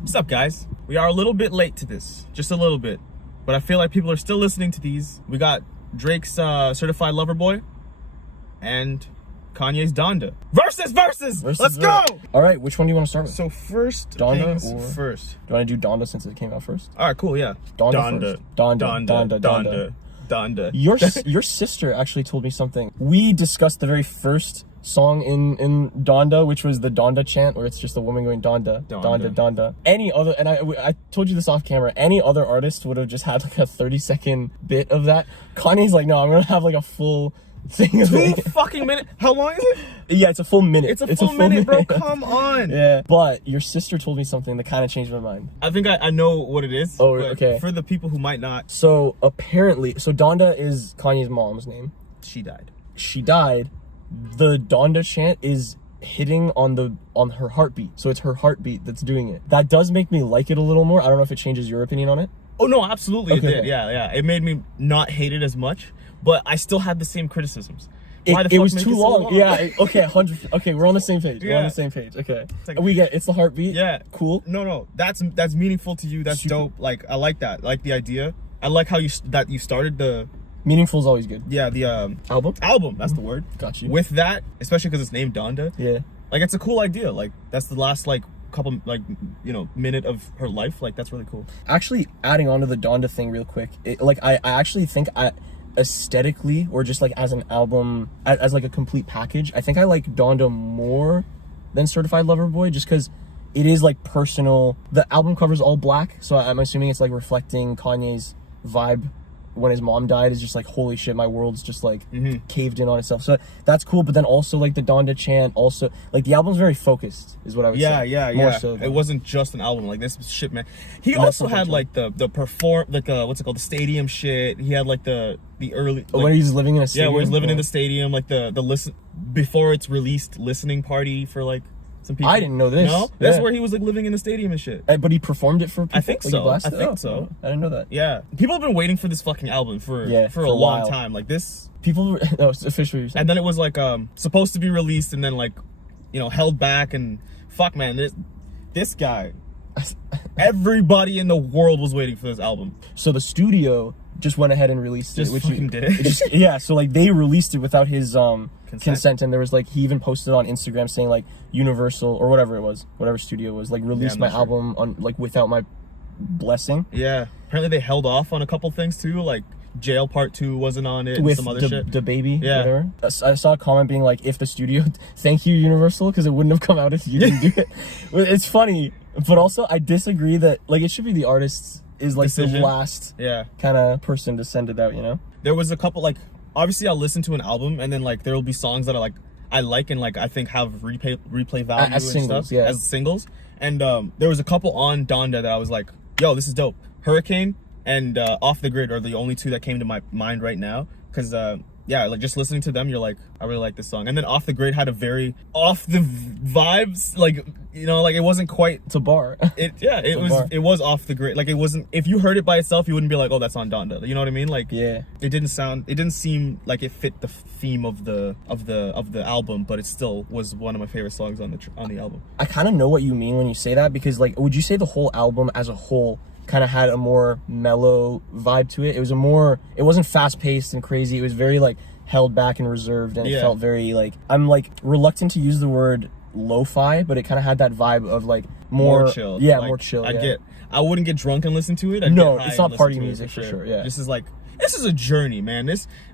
What's up, guys? We are a little bit late to this, just a little bit, but I feel like people are still listening to these. We got Drake's Certified Lover Boy and Kanye's Donda. Versus! Let's go! All right, which one do you want to start with? So first, Donda or first. Do you want to do Donda since it came out first? All right, cool, yeah. Donda. Donda. Your sister actually told me something. We discussed the very first song in Donda, which was the Donda chant, where it's just a woman going Donda. Any other, and I told you this off camera, any other artist would have just had like a 30-second bit of that. Kanye's like, no, I'm gonna have like a full thing. 2 fucking minutes? How long is it? Yeah, it's a full minute. It's a full minute, bro. Come on. Yeah, but your sister told me something that kind of changed my mind. I think I know what it is. Oh, okay. For the people who might not. So apparently, Donda is Kanye's mom's name. She died. The Donda chant is hitting on her heartbeat, so it's her heartbeat that's doing it. That does make me like it a little more. I don't know if it changes your opinion on it. Oh no, absolutely Okay. It did. Yeah. It made me not hate it as much, but I still had the same criticisms. It was too long. Yeah. Okay. 100. Okay, we're on the same page. Yeah. We're on the same page. Okay. Like, We get it's the heartbeat. Yeah. Cool. No. That's meaningful to you. That's dope. Like I like that. I like the idea. I like how you started the. Meaningful is always good. Yeah, the album, that's the word. Got you. With that, especially because it's named Donda. Yeah. Like it's a cool idea. Like that's the last couple minute of her life. Like that's really cool. Actually, adding on to the Donda thing real quick, I actually think aesthetically, or just like as an album, as like a complete package, I think I like Donda more than Certified Lover Boy, just because it is like personal. The album cover's all black, so I'm assuming it's like reflecting Kanye's vibe when his mom died. Is just like, holy shit, my world's just like caved in on itself. So that's cool. But then also like the Donda chant, also like the album's very focused, is what I would say. Yeah. So it wasn't just an album. Like this shit, man. He also had like the what's it called, the stadium shit. He had like the early when he's living in a stadium. Yeah, where he's living in the stadium, like the listen before it's released listening party for like some people. I didn't know this. No, that's where he was like living in the stadium and shit. But he performed it for people? I think so. I think so. I didn't know that. Yeah, people have been waiting for this fucking album for a long time. Like this, people. No, it's officially. And then it was like supposed to be released, and then like, held back, and fuck, man, this guy, everybody in the world was waiting for this album. So the studio just went ahead and released it, which fucking did it. Yeah, so like they released it without his consent, and there was like, he even posted on Instagram saying like Universal or whatever studio was like, released my album on like without my blessing. Yeah, apparently they held off on a couple things too, like Jail Part 2 wasn't on it, with and some other shit. The baby, yeah. Whatever. I saw a comment being like, if the studio, thank you Universal, because it wouldn't have come out if you didn't do it. It's funny, but also I disagree that like it should be the artist's is like decision. The last kind of person to send it out, There was a couple, like, obviously I'll listen to an album and then like there will be songs that I like and like I think have replay value as and singles, stuff as singles. And there was a couple on Donda that I was like, yo, this is dope. Hurricane and Off the Grid are the only two that came to my mind right now, because like just listening to them, you're like, I really like this song. And then Off the Grid had a very off the vibes, like, like it wasn't quite, it's a bar. It was off the grid. Like it wasn't, if you heard it by itself, you wouldn't be like, oh, that's on Donda. You know what I mean? Like, yeah, it didn't seem like it fit the theme of the album, but it still was one of my favorite songs on the album. I kind of know what you mean when you say that, because like, would you say the whole album as a whole kind of had a more mellow vibe to it? It wasn't fast paced and crazy. It was very like held back and reserved, and it felt very like, I'm like reluctant to use the word lo-fi, but it kind of had that vibe of like more chill. Yeah, like, more chill. I wouldn't get drunk and listen to it. It's not party music for sure. Yeah, this is a journey, man.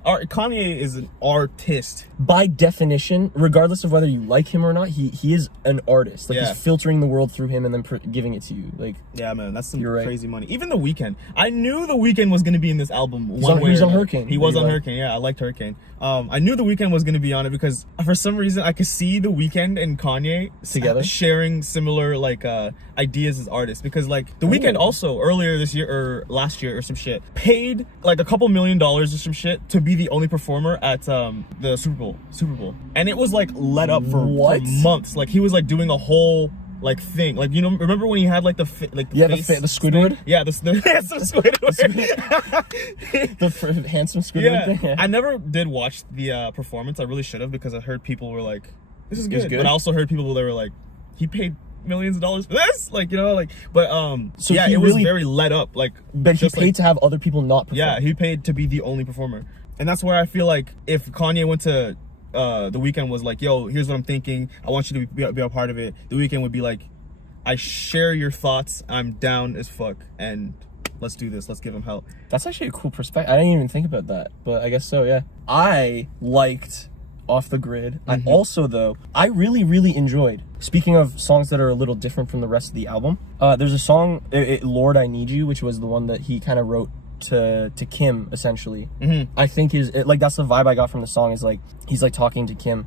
Kanye is an artist by definition. Regardless of whether you like him or not, he is an artist. Like he's filtering the world through him and then giving it to you. Like, yeah, man, that's some crazy money. Even The Weeknd, I knew The Weeknd was gonna be in this album. He was on Hurricane. He was on Hurricane. Yeah, I liked Hurricane. I knew The Weeknd was gonna be on it because for some reason I could see The Weeknd and Kanye together sharing similar like ideas as artists, because like The Weeknd also earlier this year or last year or some shit paid like a couple $2 million or some shit to be the only performer at the Super Bowl, and it was like let up for months. Like he was like doing a whole like thing, like, remember when he had like the Squidward? Yeah, the handsome Squidward. The handsome Squidward thing. I never did watch the performance. I really should have, because I heard people were like, this is good. But I also heard people that were like, he paid millions of dollars for this? Like, you know, like, but So yeah, he it was really- very let up. Like, But he just, paid like, to have other people not perform. yeah, he paid to be the only performer. And that's where I feel like if Kanye went to The Weeknd was like, yo, here's what I'm thinking, I want you to be a part of it, The Weeknd would be like, I share your thoughts, I'm down as fuck, and let's do this, let's give him help. That's actually a cool perspective. I didn't even think about that, but I guess so, yeah. I liked Off the Grid. I also, though, I really enjoyed, speaking of songs that are a little different from the rest of the album, there's a song, Lord I Need You, which was the one that he kind of wrote to Kim, essentially. I think like that's the vibe I got from the song, is like he's like talking to Kim.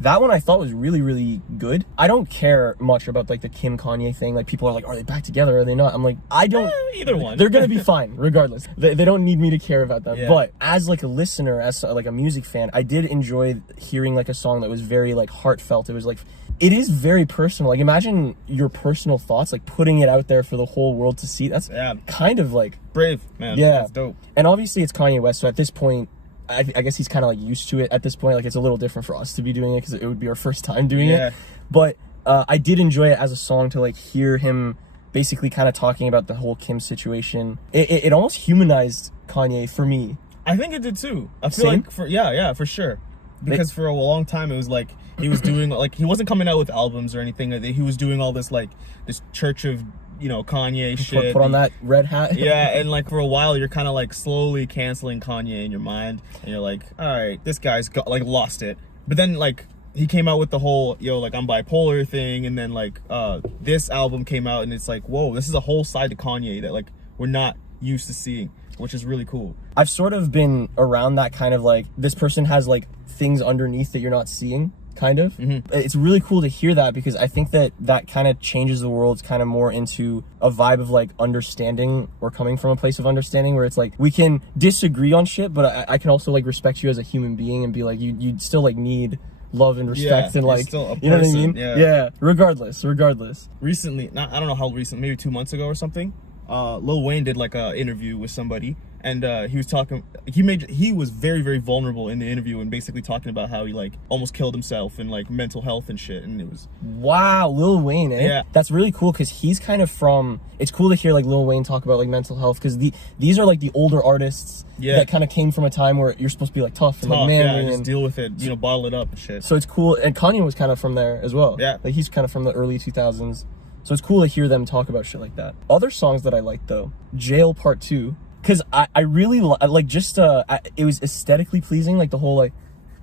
That one I thought was really good. I don't care much about like the Kim Kanye thing. Like, people are like, are they back together, are they not? I'm like, I don't, either one. They're gonna be fine regardless. They don't need me to care about them. Yeah. But as like a listener, as like a music fan, I did enjoy hearing like a song that was very like heartfelt. It was like, it is very personal. Like, imagine your personal thoughts, like putting it out there for the whole world to see. That's kind of like brave, man. Yeah, that's dope. And obviously it's Kanye West, so at this point, I guess he's kind of like used to it at this point. Like, it's a little different for us to be doing it because it would be our first time doing it. But I did enjoy it as a song to like hear him basically kind of talking about the whole Kim situation. It almost humanized Kanye for me. I think it did too. I feel like for sure. Because for a long time it was like he was doing like, he wasn't coming out with albums or anything. He was doing all this like this Church of, you know, Kanye shit. Put on that red hat. Yeah, and like for a while you're kind of like slowly canceling Kanye in your mind, and you're like, all right, this guy's got like lost it. But then like he came out with the whole like I'm bipolar thing, and then like this album came out, and it's like, whoa, this is a whole side to Kanye that like we're not used to seeing, which is really cool. I've sort of been around that kind of like, this person has like things underneath that you're not seeing, kind of. It's really cool to hear that, because I think that kind of changes the world kind of more into a vibe of like understanding, or coming from a place of understanding, where it's like we can disagree on shit, but I can also like respect you as a human being and be like, you still like need love and respect, and like, still a person, you know what I mean? Yeah. Regardless. Recently, I don't know how recent, maybe 2 months ago or something, Lil Wayne did like a interview with somebody, and he was talking, he was very vulnerable in the interview, and basically talking about how he like almost killed himself, and like mental health and shit, and it was, wow, Lil Wayne, eh? Yeah, that's really cool, because he's kind of from, it's cool to hear like Lil Wayne talk about like mental health, because these are like the older artists that kind of came from a time where you're supposed to be like tough and like manly, and just and deal with it, you know, bottle it up and shit. So it's cool, and Kanye was kind of from there as well. Yeah, like he's kind of from the early 2000s, so it's cool to hear them talk about shit like that. Other songs that I like though, Jail Part 2, because I really like just it was aesthetically pleasing, like the whole like,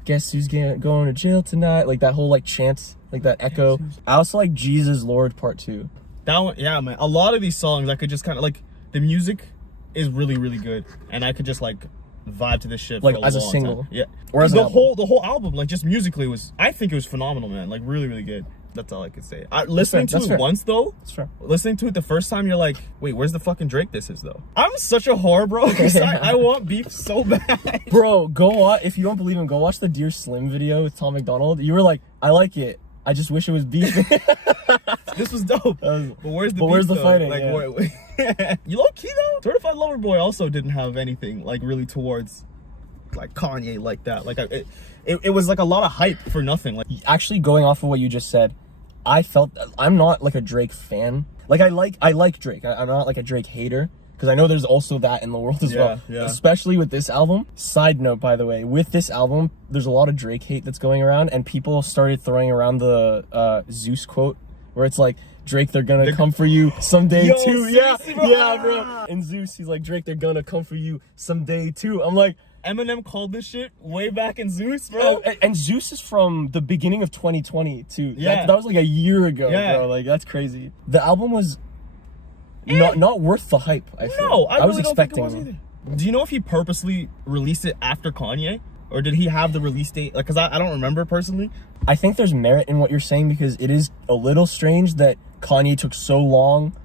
guess who's going to jail tonight, like that whole like chant, like that echo. I also like Jesus Lord Part 2. That one, yeah, man. A lot of these songs I could just kind of like, the music is really good, and I could just like vibe to this shit like for as a long single time. Yeah, or as the whole album, like just musically was, I think it was phenomenal, man. Like really good. That's all I could say. Listening to it once though, listening to it the first time, you're like, wait, where's the fucking Drake this is though? I'm such a whore, bro. I want beef so bad. Bro, go watch, if you don't believe him, go watch the Dear Slim video with Tom McDonald. You were like, I like it, I just wish it was beef. This was dope. But where's the beef, where's the though? fighting? Like, you low key though, Certified Lover Boy also didn't have anything like really towards like Kanye like that. Like it was like a lot of hype for nothing. Like, actually, going off of what you just said, I felt, I'm not like a Drake fan. Like I like Drake. I'm not like a Drake hater, because I know there's also that in the world as well. Yeah. Especially with this album. Side note, by the way, with this album, there's a lot of Drake hate that's going around, and people started throwing around the Zeus quote, where it's like, Drake, they're gonna come for you someday too. Yeah, bro. In Zeus, he's like, Drake, they're gonna come for you someday too. I'm like, Eminem called this shit way back in Zeus, bro. And Zeus is from the beginning of 2020 too. Yeah. That was like a year ago, bro. Like, that's crazy. The album was not worth the hype, I feel. No, I was really expecting don't think it was either. Do you know if he purposely released it after Kanye? Or did he have the release date? Like, because I don't remember personally. I think there's merit in what you're saying, because it is a little strange that Kanye took so long,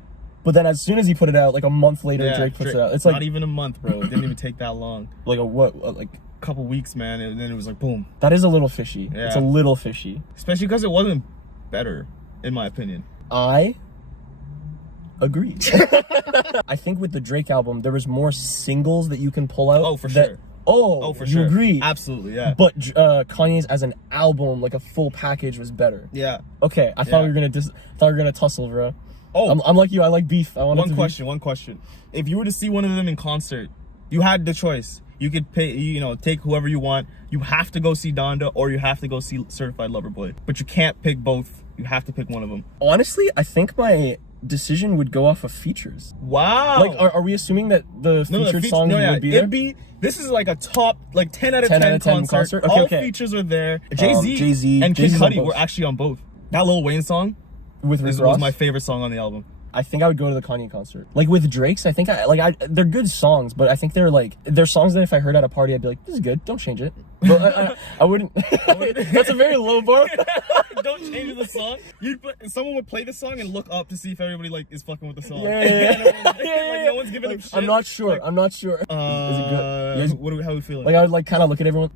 but then as soon as he put it out, like a month later, Drake puts it out. It's like not even a month, bro. It didn't even take that long. Like like a couple weeks, man, and then it was like boom. That is a little fishy. Yeah. It's a little fishy. Especially because it wasn't better, in my opinion. I agree. I think with the Drake album, there was more singles that you can pull out. Oh, for sure. Oh, for you sure. agree? Absolutely, yeah. But Kanye's as an album, like a full package, was better. Yeah. Okay, I thought we were gonna tussle, bro. Oh, I'm like you. I like beef. I want one question. If you were to see one of them in concert, you had the choice. You could pay, take whoever you want. You have to go see Donda or you have to go see Certified Lover Boy. But you can't pick both. You have to pick one of them. Honestly, I think my decision would go off of features. Wow. Like, are we assuming that the featured songs would be there? This is like a top, like 10 out of 10 concert. Okay, All features are there. Jay-Z, Jay-Z and Kid Jay-Z's Cudi on both. were actually on both. That Lil Wayne song With Rick was Ross? my favorite song on the album. I think I would go to the Kanye concert. Like with Drake's, I think they're good songs, but I think they're songs that if I heard at a party, I'd be like, this is good, don't change it. But I wouldn't. That's a very low bar. Don't change the song. Someone would play the song and look up to see if everybody like is fucking with the song. Yeah. Like no one's giving him shit. I'm not sure. Is it good? How are we feeling? Like I would like kind of look at everyone,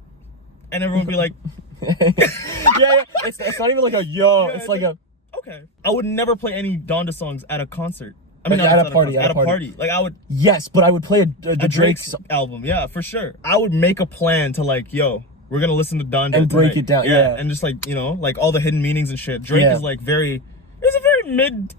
and everyone would be like, yeah. It's not even like a yo. It's like a. Okay. I would never play any Donda songs at a concert. I Like mean, at a party. At a party. Like I would. Yes, but I would play the Drake's album. Yeah, for sure. I would make a plan to like, yo, we're gonna listen to Donda and break tonight. it down. Yeah, and just like like all the hidden meanings and shit. Drake is like very. It was a very mid,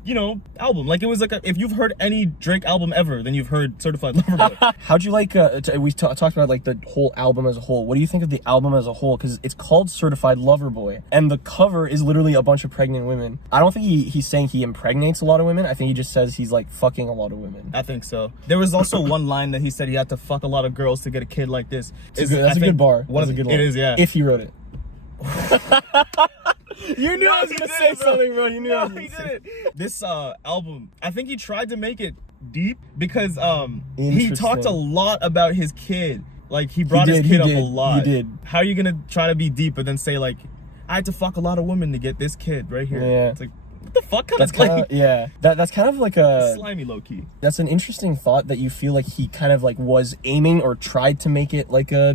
album. Like it was like if you've heard any Drake album ever, then you've heard Certified Lover Boy. How'd you like? We talked about like the whole album as a whole. What do you think of the album as a whole? Because it's called Certified Lover Boy, and the cover is literally a bunch of pregnant women. I don't think he's saying he impregnates a lot of women. I think he just says he's like fucking a lot of women. I think so. There was also one line that he said he had to fuck a lot of girls to get a kid like this. That's a good bar. That's a good line. It is, yeah. If he wrote it. You knew I was gonna say something, bro. You knew I was gonna say it. This album, I think he tried to make it deep because he talked a lot about his kid. Like he brought his kid up a lot. He did. How are you gonna try to be deep but then say like, I had to fuck a lot of women to get this kid right here? Yeah. It's like, what the fuck? That's kind of That's kind of like a slimy low key. That's an interesting thought that you feel like he kind of like was aiming or tried to make it like a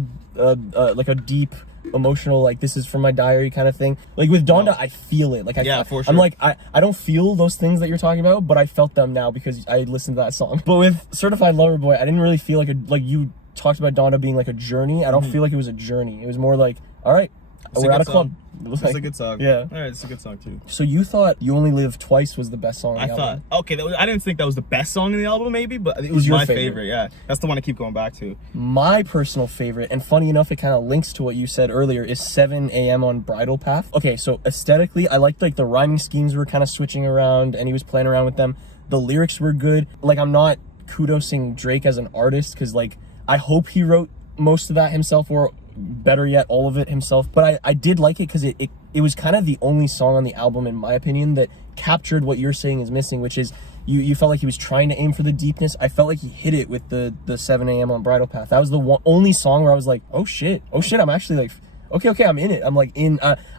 deep emotional, like this is from my diary kind of thing. Like with Donda, I feel it. Like for sure. I'm like I don't feel those things that you're talking about, but I felt them now because I listened to that song. But with Certified Lover Boy, I didn't really feel like you talked about Donda being like a journey. I don't feel like it was a journey. It was more like, all right, we're at a club. It's a good song. Yeah. All right, it's a good song too. So you thought You Only Live Twice was the best song on the album? Okay, I didn't think that was the best song in the album maybe, but it was your my favorite. Yeah. That's the one I keep going back to. My personal favorite, and funny enough, it kind of links to what you said earlier, is 7 a.m. on Bridal Path. Okay, so aesthetically, I liked like the rhyming schemes were kind of switching around and he was playing around with them. The lyrics were good. Like I'm not kudosing Drake as an artist because like I hope he wrote most of that himself or better yet all of it himself, but I did like it because it was kind of the only song on the album in my opinion that captured what you're saying is missing, which is you felt like he was trying to aim for the deepness. I felt like he hit it with the 7 a.m. on Bridal Path. That was the only song where I was like, oh shit, I'm actually like okay, I'm in it. I'm like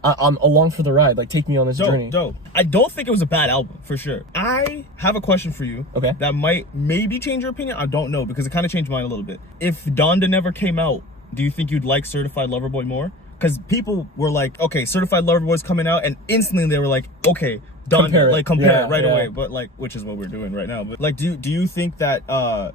I'm along for the ride. Like take me on this journey. Dope. I don't think it was a bad album for sure. I have a question for you. Okay. That might maybe change your opinion. I don't know because it kind of changed mine a little bit. If Donda never came out, do you think you'd like Certified Lover Boy more? Because people were like, okay, Certified Lover Boy's coming out, and instantly they were like, okay, Donda, compare it right away. But like, which is what we're doing right now. But like, do you think that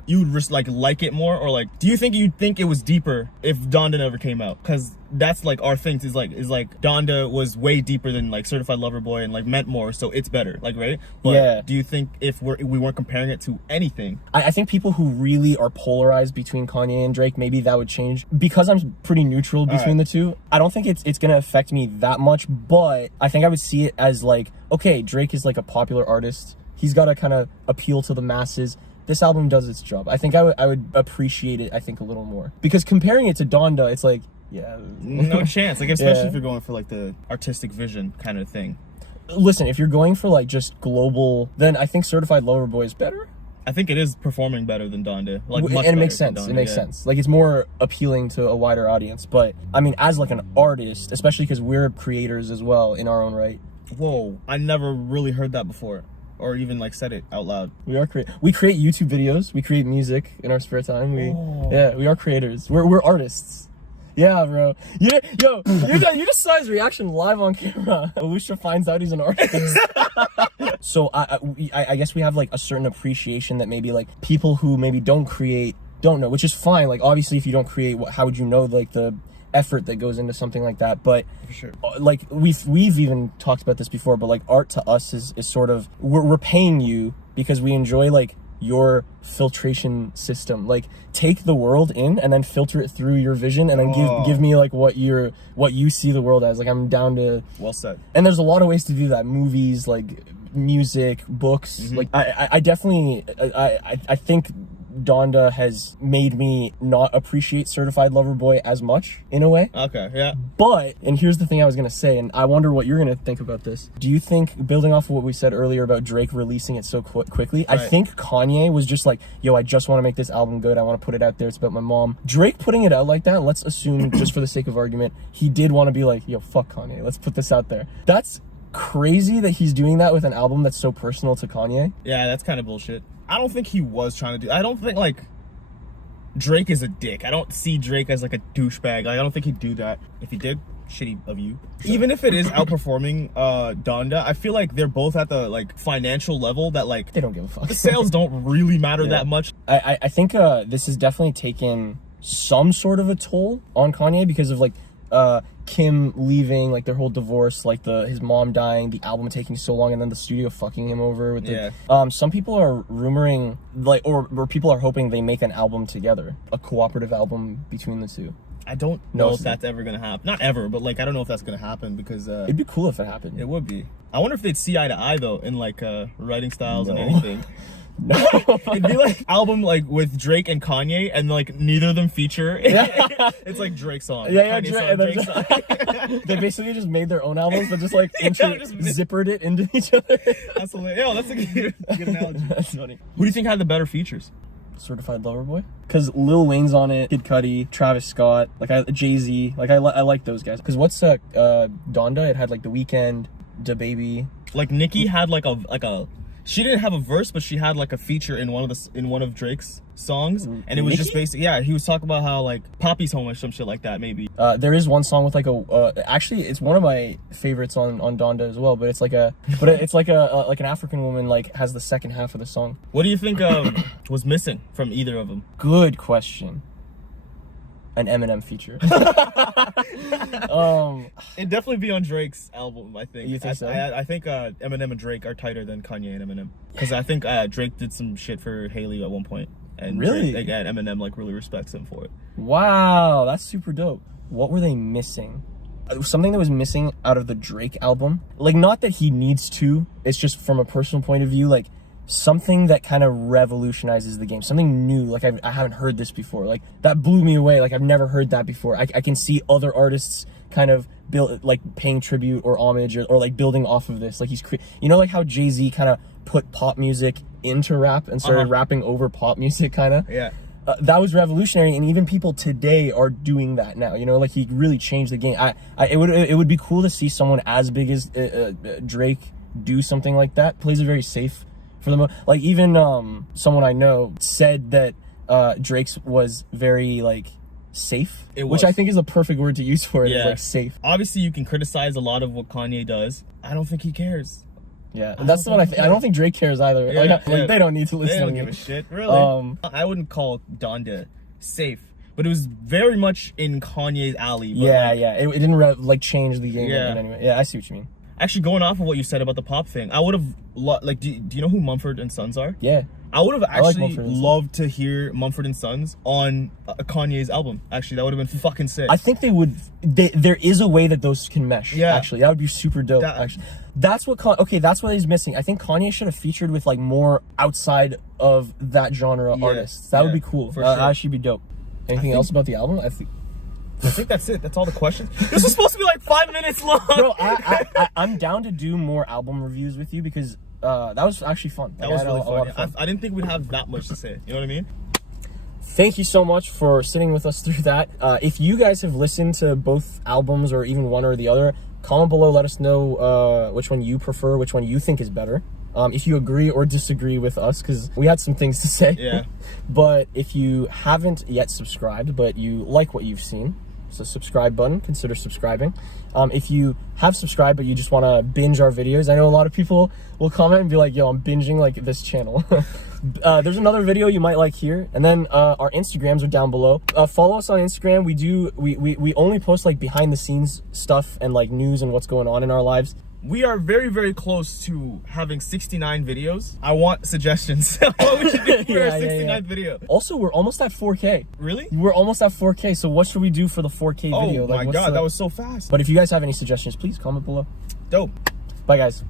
you would like it more, or like, do you think you'd think it was deeper if Donda never came out? Because that's like our thing is like Donda was way deeper than like Certified Lover Boy and like meant more, so it's better, like, right? But yeah. Do you think if we weren't comparing it to anything? I think people who really are polarized between Kanye and Drake, maybe that would change. Because I'm pretty neutral between the two, I don't think it's gonna affect me that much, but I think I would see it as like, okay, Drake is like a popular artist. He's got to kind of appeal to the masses. This album does its job. I think I would appreciate it, I think, a little more. Because comparing it to Donda, it's like, yeah. No chance. Like, especially if you're going for like the artistic vision kind of thing. Listen, if you're going for like just global, then I think Certified Lover Boy is better. I think it is performing better than Donda. Like, much and it makes better than sense. Donda, It makes sense. Like, it's more appealing to a wider audience. But I mean, as like an artist, especially because we're creators as well in our own right. Whoa, I never really heard that before, or even like said it out loud. We create YouTube videos. We create music in our spare time. We are creators. We're artists. Yeah, bro. Yeah, yo, you just saw his reaction live on camera. Alicia finds out he's an artist. So I guess we have like a certain appreciation that maybe like people who maybe don't create don't know, which is fine. Like, obviously, if you don't create, how would you know, like, the effort that goes into something like that? But For sure. like, we've even talked about this before, but like, art to us is sort of, we're paying you because we enjoy, like, your filtration system. Like, take the world in and then filter it through your vision, and then give me like what you see the world as. Like, I'm down to. Well said. And there's a lot of ways to do that. Movies, like music, books. Like, I definitely I think Donda has made me not appreciate Certified Lover Boy as much, in a way. Okay, yeah. But, and here's the thing I was gonna say, and I wonder what you're gonna think about this. Do you think, building off of what we said earlier about Drake releasing it so quickly, Right. I think Kanye was just like, yo, I just want to make this album good, I want to put it out there, it's about my mom. Drake putting it out like that, let's assume, just for the sake of argument, he did want to be like, yo, fuck Kanye, let's put this out there. That's crazy that he's doing that with an album that's so personal to Kanye. Yeah, that's kind of bullshit. I don't think he was trying to do. I don't think like Drake is a dick. I don't see Drake as like a douchebag. Like, I don't think he'd do that. If he did, shitty of you. Even if it is outperforming Donda, I feel like they're both at the like financial level that like They don't give a fuck. the sales don't really matter that much. I think this has definitely taken some sort of a toll on Kanye because of like Kim leaving, like their whole divorce, like his mom dying, the album taking so long, and then the studio fucking him over with some people are rumoring like or people are hoping they make an album together, a cooperative album between the two. I don't know if that's ever gonna happen. Not ever, but like I don't know if that's gonna happen because it'd be cool if it happened. It would be. I wonder if they'd see eye to eye though in like writing styles and anything. No. It'd be like album like with Drake and Kanye, and like neither of them feature. It's like Drake's song. Yeah, Drake's song. They basically just made their own albums, but just like zippered it into each other. That's hilarious. Yo, that's a good analogy. That's funny. Who do you think had the better features? Certified Lover Boy, because Lil Wayne's on it, Kid Cudi, Travis Scott, like Jay-Z, like I like those guys. Because what's Donda? It had like The Weeknd, DaBaby. Like Nicki had like a. She didn't have a verse, but she had like a feature in one of Drake's songs, and it was just basically he was talking about how like Poppy's home or some shit like that maybe. There is one song with like actually it's one of my favorites on Donda as well, but it's like an African woman like has the second half of the song. What do you think was missing from either of them? Good question. An Eminem feature. It'd definitely be on Drake's album, I think. You think so? I think Eminem and Drake are tighter than Kanye and Eminem, because I think Drake did some shit for Haley at one point, and really, Drake, and Eminem like really respects him for it. Wow, that's super dope. What were they missing? Something that was missing out of the Drake album, like not that he needs to, it's just from a personal point of view, like something that kind of revolutionizes the game, something new. Like I haven't heard this before, like that blew me away. Like I've never heard that before. I can see other artists kind of like paying tribute or homage or like building off of this. Like like how Jay-Z kind of put pop music into rap and started rapping over pop music kind of. Yeah. That was revolutionary, and even people today are doing that now. Like he really changed the game. It would be cool to see someone as big as Drake do something like that. Plays it very safe for the like even someone I know said that Drake's was very like safe, which I think is a perfect word to use for it. Is like safe. Obviously you can criticize a lot of what Kanye does. I don't think he cares. Yeah, that's what I don't think Drake cares either. Like they don't need to listen. They don't to give a shit, really. I wouldn't call Donda safe, but it was very much in Kanye's alley. But it didn't like change the game in any way. Yeah, I see what you mean. Actually, going off of what you said about the pop thing, I would have like. Do you know who Mumford and Sons are? Yeah. I would have actually loved to hear Mumford and Sons on Kanye's album. Actually, that would have been fucking sick. I think they would. There is a way that those can mesh. Yeah. Actually, that would be super dope. Actually, that's what. That's what he's missing. I think Kanye should have featured with like more outside of that genre artists. That would be cool. For sure. That should be dope. Anything else about the album? I think that's it. That's all the questions. This was supposed to be like 5 minutes long. Bro, I'm down to do more album reviews with you because that was actually fun. That was really fun. I didn't think we'd have that much to say. You know what I mean? Thank you so much for sitting with us through that. If you guys have listened to both albums or even one or the other, comment below. Let us know which one you prefer, which one you think is better. If you agree or disagree with us, because we had some things to say. Yeah. But if you haven't yet subscribed, but you like what you've seen, so subscribe button, consider subscribing. If you have subscribed but you just want to binge our videos, I know a lot of people will comment and be like, yo, I'm binging like this channel. There's another video you might like here, and then our Instagrams are down below. Follow us on Instagram. We only post like behind the scenes stuff and like news and what's going on in our lives. We are very, very close to having 69 videos. I want suggestions. What we should do for our 69th video. Also, we're almost at 4K. Really? We're almost at 4K, so what should we do for the 4K video? Oh my god, that was so fast. But if you guys have any suggestions, please comment below. Dope. Bye, guys.